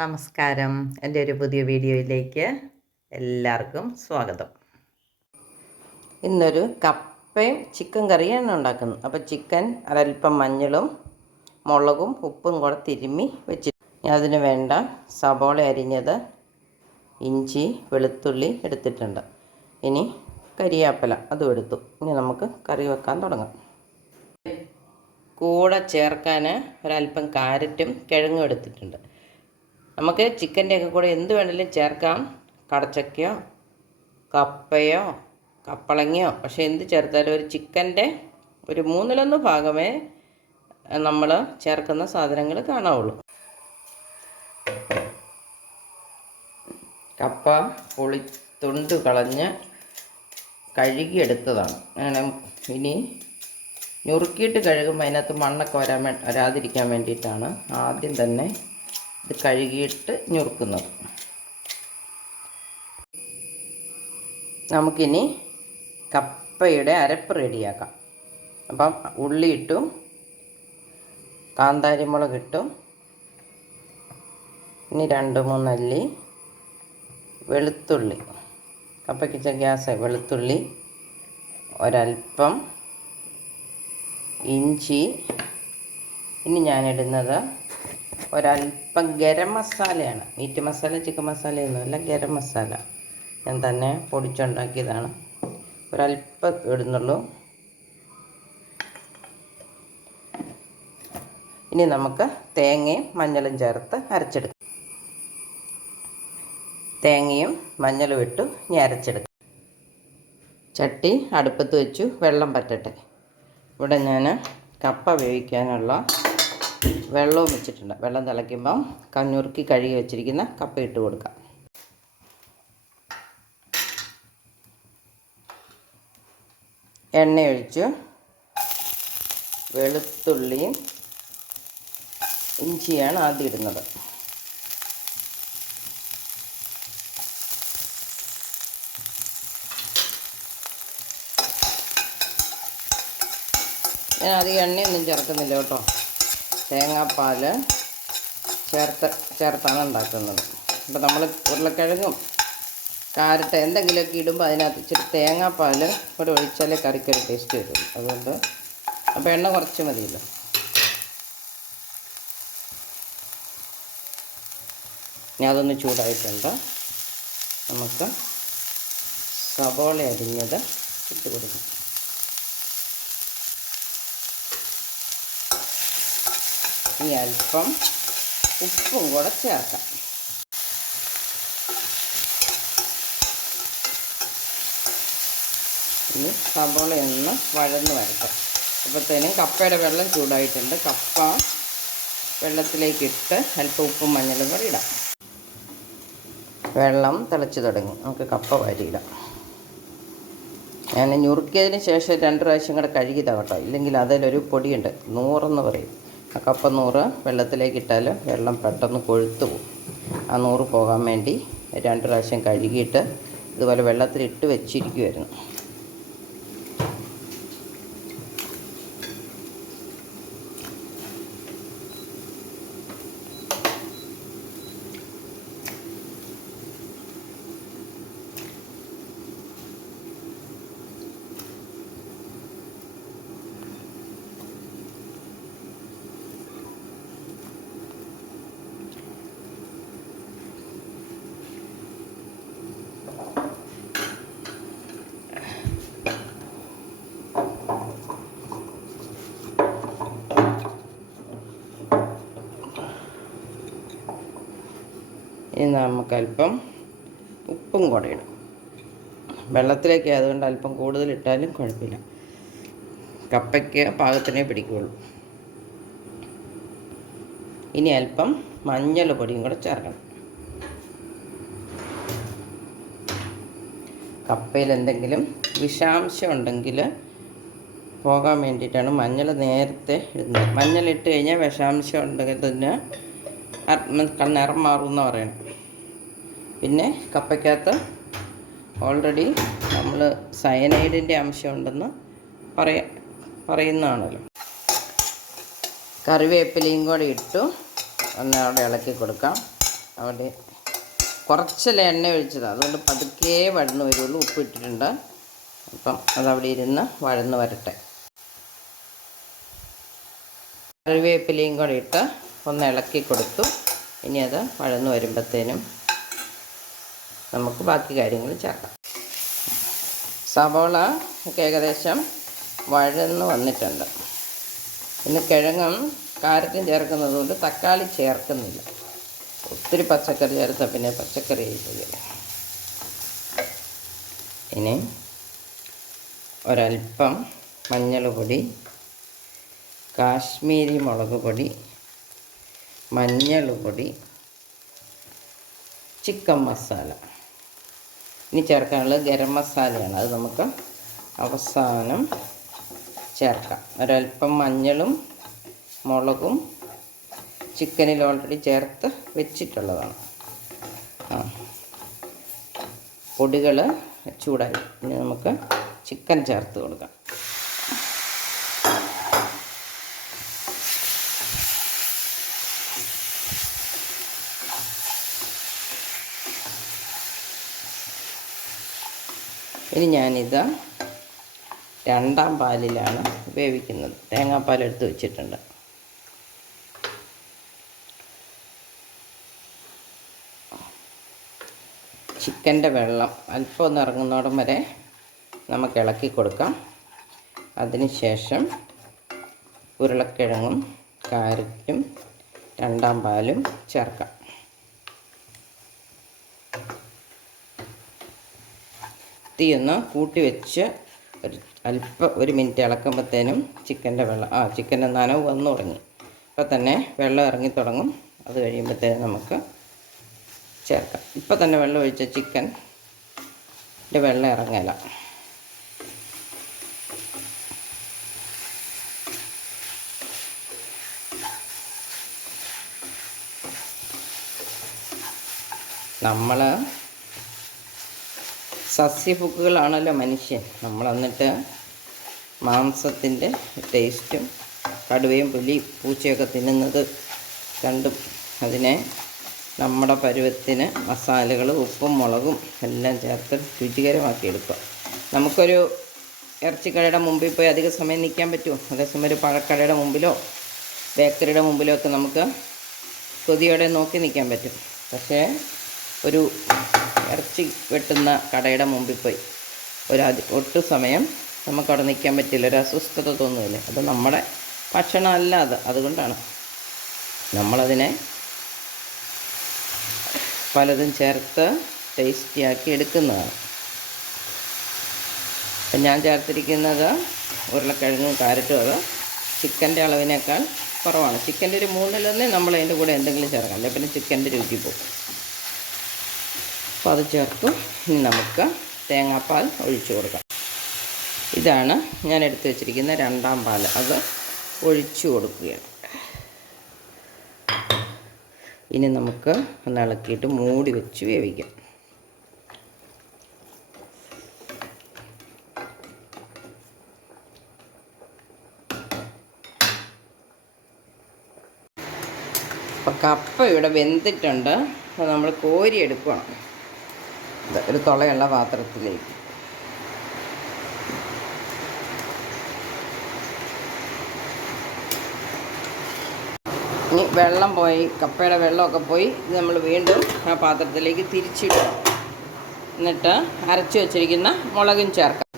നമസ്കാരം. എന്റെ ഒരു പുതിയ വീഡിയോയിലേക്ക് എല്ലാവർക്കും സ്വാഗതം. ഇന്നൊരു കപ്പയും ചിക്കൻ കറിയാണ് ഉണ്ടാക്കുന്നത്. അപ്പോൾ ചിക്കൻ ഒരല്പം മഞ്ഞളും മുളകും ഉപ്പും കൂടെ തിരുമ്മി വെച്ച് അതിന് വേണ്ട സബോള അരിഞ്ഞത് ഇഞ്ചി വെളുത്തുള്ളി എടുത്തിട്ടുണ്ട്. ഇനി കരിയാപ്പല അതും എടുത്തു. ഇനി നമുക്ക് കറി വെക്കാൻ തുടങ്ങാം. കൂടെ ചേർക്കാൻ ഒരല്പം കാരറ്റും കിഴങ്ങും എടുത്തിട്ടുണ്ട്. നമുക്ക് ചിക്കന്റെ ഒക്കെ കൂടെ എന്ത് വേണമെങ്കിലും ചേർക്കാം. കടച്ചക്കയോ കപ്പയോ കപ്പളങ്ങയോ പക്ഷേ എന്ത് ചേർത്താലും ഒരു ചിക്കന്റെ ഒരു മൂന്നിലൊന്ന് ഭാഗമേ നമ്മൾ ചേർക്കുന്ന സാധനങ്ങൾ കാണാവുള്ളൂ. കപ്പ പൊളി കളഞ്ഞ് കഴുകിയെടുത്തതാണ്. അങ്ങനെ ഇനി ഞുറുക്കിയിട്ട് കഴുകുമ്പോൾ അതിനകത്ത് മണ്ണൊക്കെ വരാൻ വരാതിരിക്കാൻ വേണ്ടിയിട്ടാണ് ആദ്യം തന്നെ ഇത് കഴുകിയിട്ട് ഞുറുക്കുന്നത് നമുക്കിനി കപ്പയുടെ അരപ്പ് റെഡിയാക്കാം. അപ്പം ഉള്ളി ഇട്ടും കാന്താരിമുളക് ഇട്ടും ഇനി രണ്ട് മൂന്നല്ലി വെളുത്തുള്ളി. കപ്പയ്ക്കിച്ച ഗ്യാസ് വെളുത്തുള്ളി ഒരൽപ്പം ഇഞ്ചി ഇനി ഞാനിടുന്നത് ഒരല്പം ഗരം മസാലയാണ്. മീറ്റ് മസാല ചിക്കൻ മസാലയൊന്നുമല്ല ഗരം മസാല. ഞാൻ തന്നെ പൊടിച്ചുണ്ടാക്കിയതാണ്. ഒരല്പം ഇടുന്നുള്ളൂ. ഇനി നമുക്ക് തേങ്ങയും മഞ്ഞളും ചേർത്ത് അരച്ചെടുക്കാം. തേങ്ങയും മഞ്ഞളും ഇട്ടു ഇനി അരച്ചെടുക്കാം. ചട്ടി അടുപ്പത്ത് വെച്ചു വെള്ളം പറ്റട്ടെ. ഇവിടെ ഞാൻ കപ്പ വേവിക്കാനുള്ള വെള്ളവും വെച്ചിട്ടുണ്ട്. വെള്ളം തിളയ്ക്കുമ്പം കഞ്ഞുറുക്കി കഴുകി വെച്ചിരിക്കുന്ന കപ്പ ഇട്ട് കൊടുക്കാം. എണ്ണ ഒഴിച്ച് വെളുത്തുള്ളിയും ഇഞ്ചിയാണ് ആദ്യം ഇടുന്നത്. ഞാൻ അധികം എണ്ണയൊന്നും ചേർക്കുന്നില്ല കേട്ടോ. തേങ്ങാപ്പാൽ ചേർത്ത് ചേർത്താണ് ഉണ്ടാക്കുന്നത്. അപ്പോൾ നമ്മൾ ഉരുളക്കിഴങ്ങും കാരറ്റ് എന്തെങ്കിലുമൊക്കെ ഇടുമ്പോൾ അതിനകത്ത് ഇച്ചിരി തേങ്ങാപ്പാൽ കൂടെ ഒഴിച്ചാലേ കറിക്കൊരു ടേസ്റ്റ് വരും. അതുകൊണ്ട് അപ്പോൾ എണ്ണ കുറച്ച് മതിയല്ലോ. ഇനി അതൊന്ന് ചൂടായിട്ടുണ്ട്. നമുക്ക് സവോള അരിഞ്ഞത് ഇട്ട് കൊടുക്കും. ഇനി അല്പം ഉപ്പും കൂടെ ചേർക്കാം. ഇനി സവോളയൊന്ന് വഴന്ന് വരട്ടെ. അപ്പോഴത്തേനും കപ്പയുടെ വെള്ളം ചൂടായിട്ടുണ്ട്. കപ്പ വെള്ളത്തിലേക്ക് ഇട്ട് അല്പം ഉപ്പും മഞ്ഞളും കൂടി ഇടാം. വെള്ളം തിളച്ച് തുടങ്ങി. നമുക്ക് കപ്പ വാരിയിടാം ഞാൻ ഞുറുക്കിയതിന് ശേഷം രണ്ട് പ്രാവശ്യം കൂടെ കഴുകിയതാണ് കേട്ടോ. ഇല്ലെങ്കിൽ അതിലൊരു പൊടിയുണ്ട്. നൂറെന്ന് പറയും. കപ്പ നൂറ് വെള്ളത്തിലേക്ക് ഇട്ടാൽ വെള്ളം പെട്ടെന്ന് കൊഴുത്തു പോകും. ആ നൂറ് പോകാൻ വേണ്ടി രണ്ട് പ്രാവശ്യം കഴുകിയിട്ട് ഇതുപോലെ വെള്ളത്തിലിട്ട് വെച്ചിരിക്കുമായിരുന്നു ഇനി നമുക്കല്പം ഉപ്പും കൂടെ ഇടും. വെള്ളത്തിലേക്ക് ആയതുകൊണ്ട് അല്പം കൂടുതൽ ഇട്ടാലും കുഴപ്പമില്ല. കപ്പയ്ക്ക് പാകത്തിനേ പിടിക്കുകയുള്ളൂ ഇനി അല്പം മഞ്ഞൾ പൊടിയും കൂടെ ചേർക്കണം. കപ്പയിൽ എന്തെങ്കിലും വിഷാംശം ഉണ്ടെങ്കിൽ പോകാൻ വേണ്ടിയിട്ടാണ് മഞ്ഞൾ നേരത്തെ ഇടുന്നത്. മഞ്ഞൾ ഇട്ട് കഴിഞ്ഞാൽ വിഷാംശം ഉണ്ടെങ്കിൽ തന്നെ നിറം മാറും എന്ന് പറയണം. പിന്നെ കപ്പയ്ക്കകത്ത് ഓൾറെഡി നമ്മൾ സയനൈഡിന്റെ അംശമുണ്ടെന്ന് പറയ പറയുന്നതാണല്ലോ. കറിവേപ്പിലയും കൂടി ഇട്ടു. ഒന്ന് അവിടെ ഇളക്കി കൊടുക്കാം. അവിടെ കുറച്ചല്ലേ എണ്ണ ഒഴിച്ചത്. അതുകൊണ്ട് പതുക്കെ വഴന്ന് വരുള്ളൂ. ഉപ്പ് ഇട്ടിട്ടുണ്ട്. അപ്പം അതവിടെ ഇരുന്ന് വഴന്ന് വരട്ടെ. കറിവേപ്പിലയും കൂടി ഇട്ട് ഒന്ന് ഇളക്കി കൊടുത്തു. ഇനി അത് വഴന്ന് വരുമ്പോഴത്തേനും നമുക്ക് ബാക്കി കാര്യങ്ങൾ ചേർക്കാം. സവോള ഏകദേശം വഴന്ന് വന്നിട്ടുണ്ട്. ഇന്ന് കിഴങ്ങും കാരറ്റും ചേർക്കുന്നത് കൊണ്ട് തക്കാളി ചേർക്കുന്നില്ല. ഒത്തിരി പച്ചക്കറി ചേർത്ത പിന്നെ പച്ചക്കറി ആയിപ്പോയി ഇനി ഒരൽപ്പം മഞ്ഞൾ പൊടി കാശ്മീരി മുളക് പൊടി മഞ്ഞൾ പൊടി ചിക്കൻ മസാല. ഇനി ചേർക്കാനുള്ളത് ഗരം മസാലയാണ്. അത് നമുക്ക് അവസാനം ചേർക്കാം. ഒരൽപ്പം മഞ്ഞളും മുളകും ചിക്കനിൽ ഓൾറെഡി ചേർത്ത് വെച്ചിട്ടുള്ളതാണ്. ആ. പൊടികൾ ചൂടായി. ഇനി നമുക്ക് ചിക്കൻ ചേർത്ത് കൊടുക്കാം. ഇനി ഞാനിത് രണ്ടാം പാലിലാണ് വേവിക്കുന്നത്. തേങ്ങാപ്പാൽ എടുത്ത് വെച്ചിട്ടുണ്ട്. ചിക്കന്റെ വെള്ളം അല്പം ഒന്ന് ഇറങ്ങുന്നോടം വരെ നമുക്ക് ഇളക്കി കൊടുക്കാം. അതിനുശേഷം ഉരുളക്കിഴങ്ങും കാരറ്റും രണ്ടാം പാലും ചേർക്കാം. തീ ഒന്ന് കൂട്ടി വെച്ച് ഒരു അല്പം ഒരു മിനിറ്റ് ഇളക്കുമ്പോഴത്തേനും ചിക്കന്റെ വെള്ളം ആ ചിക്കന്റെ നനവ് വന്നു തുടങ്ങി. അപ്പോൾ തന്നെ വെള്ളം ഇറങ്ങി തുടങ്ങും. അത് കഴിയുമ്പോഴത്തേനും നമുക്ക് ചേർക്കാം. ഇപ്പോൾ തന്നെ വെള്ളം ഒഴിച്ച ചിക്കന്റെ വെള്ളം ഇറങ്ങല. നമ്മൾ സസ്യഭുക്കുകളാണല്ലോ മനുഷ്യൻ. നമ്മൾ എന്നിട്ട് മാംസത്തിന്റെ ടേസ്റ്റും കടുവയും പുലി പൂച്ചയൊക്കെ തിന്നുന്നത് കണ്ടും അതിനെ നമ്മുടെ പരുവത്തിന് മസാലകൾ ഉപ്പും മുളകും എല്ലാം ചേർത്ത് രുചികരമാക്കി എടുക്കുക നമുക്കൊരു ഇറച്ചിക്കടയുടെ മുമ്പിൽ പോയി അധിക സമയം നിൽക്കാൻ പറ്റുമോ? അതേസമയം ഒരു പഴക്കടയുടെ മുമ്പിലോ ബേക്കറിയുടെ മുമ്പിലോ ഒക്കെ നമുക്ക് കൊതിയോടെ നോക്കി നിൽക്കാൻ പറ്റും. പക്ഷേ ഒരു ഇറച്ചി വെട്ടുന്ന കടയുടെ മുമ്പിൽ പോയി. ഒരു ഒട്ട് സമയം നമുക്കവിടെ നിൽക്കാൻ പറ്റില്ല. ഒരു അസ്വസ്ഥത തോന്നുന്നില്ല അത് നമ്മുടെ ഭക്ഷണമല്ല അത്. അതുകൊണ്ടാണ് നമ്മളതിനെ പലതും ചേർത്ത് ടേസ്റ്റിയാക്കി എടുക്കുന്നതാണ്. അപ്പം ഞാൻ ചേർത്തിരിക്കുന്നത് ഉരുളക്കിഴങ്ങും കാരറ്റും അത് ചിക്കന്റെ അളവിനേക്കാൾ കുറവാണ്. ചിക്കന്റെ ഒരു മൂന്നിലൊന്നേ നമ്മൾ അതിന്റെ കൂടെ എന്തെങ്കിലും ചേർക്കാം. അല്ലെങ്കിൽ പിന്നെ ചിക്കന്റെ രുചി പോകും. അപ്പോൾ അത് ചേർത്ത് ഇനി നമുക്ക് തേങ്ങാപ്പാൽ ഒഴിച്ചു കൊടുക്കാം. ഇതാണ് ഞാൻ എടുത്തു വെച്ചിരിക്കുന്ന രണ്ടാം പാൽ അത് ഒഴിച്ചു കൊടുക്കുകയാണ്. ഇനി നമുക്ക് ഒന്ന് ഇളക്കിയിട്ട് മൂടി വെച്ച് വേവിക്കാം. അപ്പം കപ്പ ഇവിടെ വെന്തിട്ടുണ്ട്. അപ്പോൾ നമ്മൾ കോരി എടുക്കണം ഒരു തുളയുള്ള പാത്രത്തിലേക്ക്. ഇനി വെള്ളം പോയി കപ്പയുടെ വെള്ളമൊക്കെ പോയി ഇത് നമ്മൾ വീണ്ടും ആ പാത്രത്തിലേക്ക് തിരിച്ചിടും. എന്നിട്ട് അരച്ച് വെച്ചിരിക്കുന്ന മുളകും ചേർക്കാം.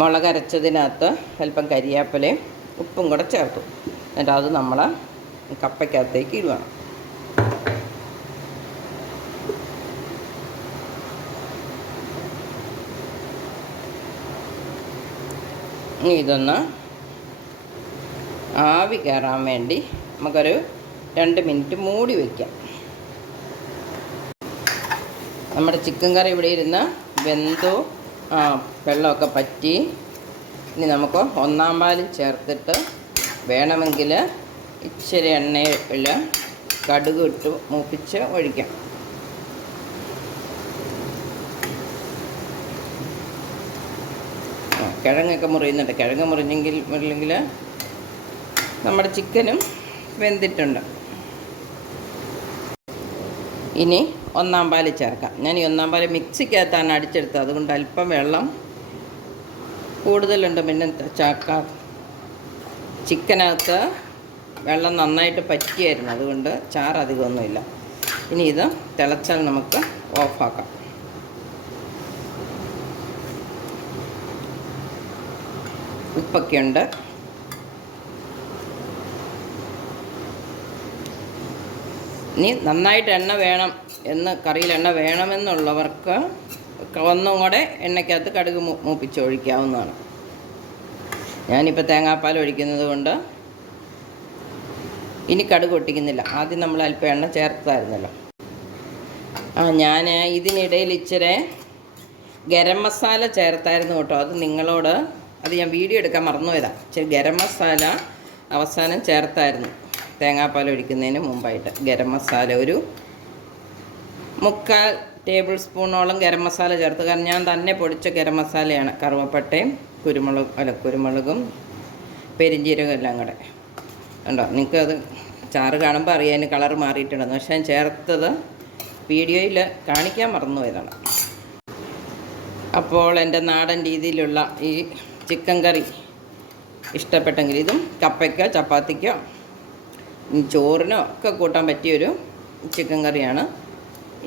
മുളക് അരച്ചതിനകത്ത് അല്പം കരിയാപ്പലയും ഉപ്പും കൂടെ ചേർത്തു. എന്നിട്ട് അത് നമ്മൾ കപ്പയ്ക്കകത്തേക്ക് ഇടുകയാണ് ഇതൊന്ന് ആവി കയറാൻ വേണ്ടി നമുക്കൊരു രണ്ട് മിനിറ്റ് മൂടി വയ്ക്കാം നമ്മുടെ ചിക്കൻ കറി ഇവിടെ ഇരുന്ന് വെന്തു. വെള്ളമൊക്കെ പറ്റി. ഇനി നമുക്ക് ഒന്നാം പാലും ചേർത്തിട്ട് വേണമെങ്കിൽ ഇച്ചിരി എണ്ണയിൽ കടുക് ഇട്ട് മൂപ്പിച്ച് ഒഴിക്കാം. കിഴങ്ങൊക്കെ മുറിയുന്നുണ്ട്. കിഴങ്ങ് മുറിഞ്ഞെങ്കിൽ ഇല്ലെങ്കിൽ നമ്മുടെ ചിക്കനും വെന്തിട്ടുണ്ട്. ഇനി ഒന്നാം പാൽ ചേർക്കാം. ഞാൻ ഈ ഒന്നാം പാൽ മിക്സിക്കകത്താണ് അടിച്ചെടുത്തത്. അതുകൊണ്ട് അല്പം വെള്ളം കൂടുതലുണ്ട്. പിന്നെ ചാക്ക ചിക്കനകത്ത് വെള്ളം നന്നായിട്ട് പറ്റിയായിരുന്നു. അതുകൊണ്ട് ചാറ് അധികമൊന്നുമില്ല. ഇനി ഇത് തിളച്ചാൽ നമുക്ക് ഓഫാക്കാം. ഉപ്പൊക്കെ ഉണ്ട് ഇനി നന്നായിട്ട് എണ്ണ വേണം എന്ന് കറിയിൽ എണ്ണ വേണമെന്നുള്ളവർക്ക് ഒന്നും കൂടെ എണ്ണയ്ക്കകത്ത് കടുക് മൂപ്പിച്ച് ഒഴിക്കാവുന്നതാണ്. ഞാനിപ്പോൾ തേങ്ങാപ്പാൽ ഒഴിക്കുന്നത് കൊണ്ട് ഇനി കടുക് ഒട്ടിക്കുന്നില്ല. ആദ്യം നമ്മൾ അല്പം എണ്ണ ചേർത്തായിരുന്നല്ലോ. ആ ഞാൻ ഇതിനിടയിൽ ഇച്ചിരി ഗരം മസാല ചേർത്തായിരുന്നു കേട്ടോ. അത് നിങ്ങളോട് അത് ഞാൻ വീഡിയോ എടുക്കാൻ മറന്നുപോയതാണ് ഇച്ചിരി ഗരം മസാല അവസാനം ചേർത്തായിരുന്നു. തേങ്ങാപ്പാൽ ഒഴിക്കുന്നതിന് മുമ്പായിട്ട് ഗരം മസാല ഒരു മുക്കാൽ ടേബിൾ സ്പൂണോളം ഗരം മസാല ചേർത്ത്. കാരണം ഞാൻ തന്നെ പൊടിച്ച ഗരം മസാലയാണ്. കറുവപ്പട്ടയും കുരുമുളക് അല്ല കുരുമുളകും പെരിഞ്ജീരകം എല്ലാം കൂടെ. ഉണ്ടോ നിങ്ങൾക്കത് ചാറ് കാണുമ്പോൾ അറിയാൻ കളർ മാറിയിട്ടുണ്ടെന്ന്. പക്ഷേ ഞാൻ ചേർത്തത് വീഡിയോയിൽ കാണിക്കാൻ മറന്നുപോയതാണ്. അപ്പോൾ എന്റെ നാടൻ രീതിയിലുള്ള ഈ ചിക്കൻ കറി. ഇഷ്ടപ്പെട്ടെങ്കിൽ ഇതും കപ്പയ്ക്കോ ചപ്പാത്തിക്കോ ചോറിനോ ഒക്കെ കൂട്ടാൻ പറ്റിയൊരു ചിക്കൻ കറിയാണ്.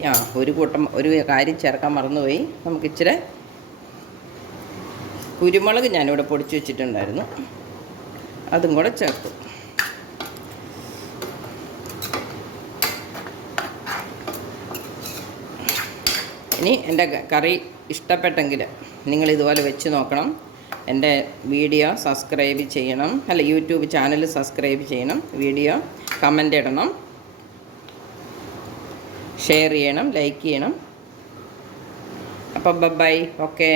ആ ഒരു കൂട്ടം ഒരു കാര്യം ചേർക്കാൻ മറന്നുപോയി. നമുക്ക് ഇച്ചിരി കുരുമുളക് ഞാനിവിടെ പൊടിച്ച് വെച്ചിട്ടുണ്ടായിരുന്നു. അതും കൂടെ ചേർത്തു. ഇനി എന്റെ കറി ഇഷ്ടപ്പെട്ടെങ്കിൽ നിങ്ങൾ ഇതുപോലെ വെച്ച് നോക്കണം. എന്റെ വീഡിയോ സബ്സ്ക്രൈബ് ചെയ്യണം. അല്ല യൂട്യൂബ് ചാനൽ സബ്സ്ക്രൈബ് ചെയ്യണം. വീഡിയോ കമന്റ് ഇടണം. ഷെയർ ചെയ്യണം. ലൈക്ക് ചെയ്യണം. അപ്പം ബൈ ഓക്കെ